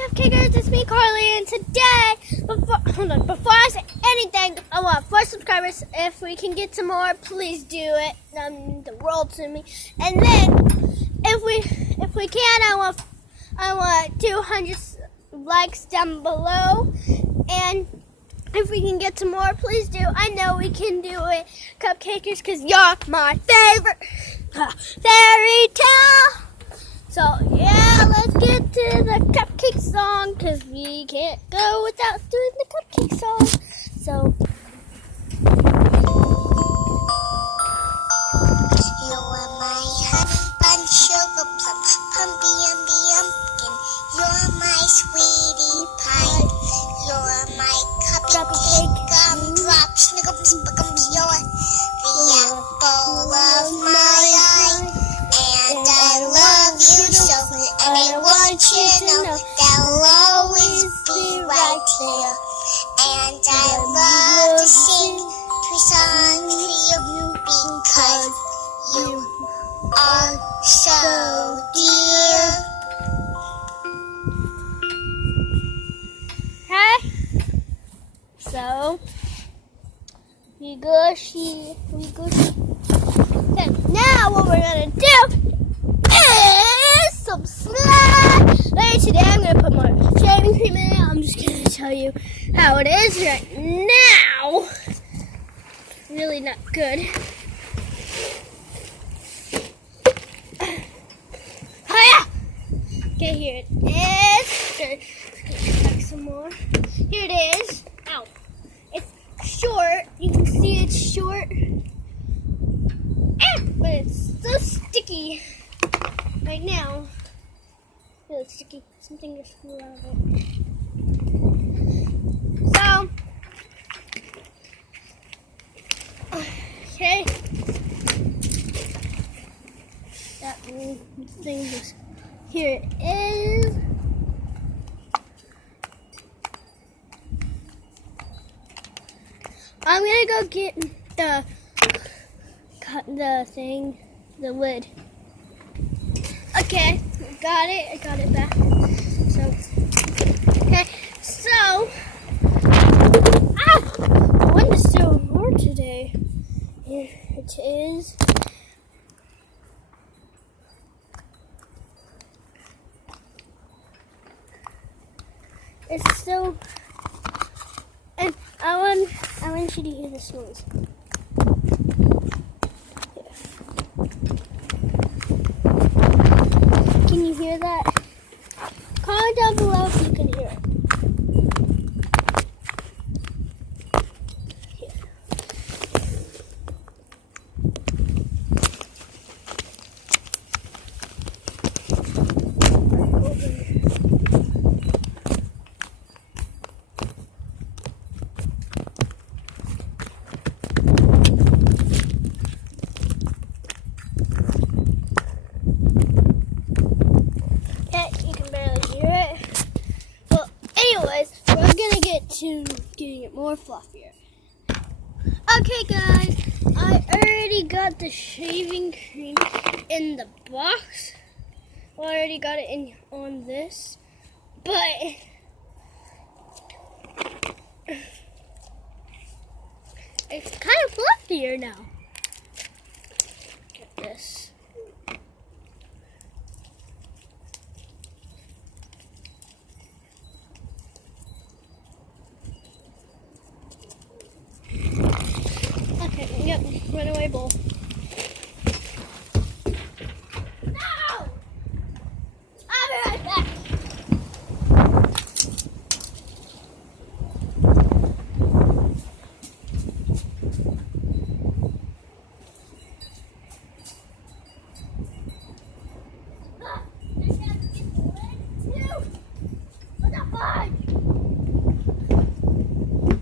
Cupcakers, it's me, Carly, and today, before I say anything, I want 4 subscribers. If we can get some more, please do it. The world to me. And then, if we can, I want 200 likes down below. And if we can get some more, please do. I know we can do it, Cupcakers, because you're my favorite fairy tale. So, yeah, let's get to the cupcake song, because we can't go without doing the cupcake song. So, you are my honey bun, sugar plum, pumpy umby umpkin. You're my sweetie pie. You're my cupcake gumdrop, snickums, buckums. You're the apple of my eye. And I love you so, and I want you to know that I'll always be right here. And I love to sing 3 songs for you because you are so dear. okay. So, we gushy. Okay, now what we're going to do is some slime. Later today, I'm going to put more shaving cream in it. I'm just going to tell you how it is right now. Really not good. Okay, here it is. Let's back some more. Here it is. Ow. It's short. You can see it's short. But it's so sticky right now. Really sticky. Something just flew out of it. So, okay. That thing just, here it is. I'm gonna go get the lid. Okay, got it. I got it back. So, the wind is so hard today. Here it is. It's so, and I want you to hear this noise. Can you hear that? Comment down below if you can hear it. To getting it more fluffier. Okay guys, I already got the shaving cream in the box. Well, I already got it on this, but it's kind of fluffier now. Get this. Yep, runaway bowl. No! I'll be right back.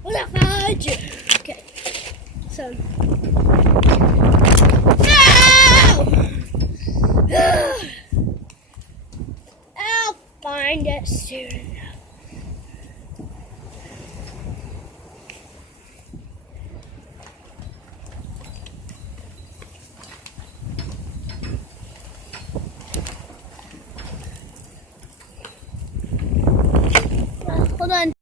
What's up, fudge? Okay, so. I'll find it soon.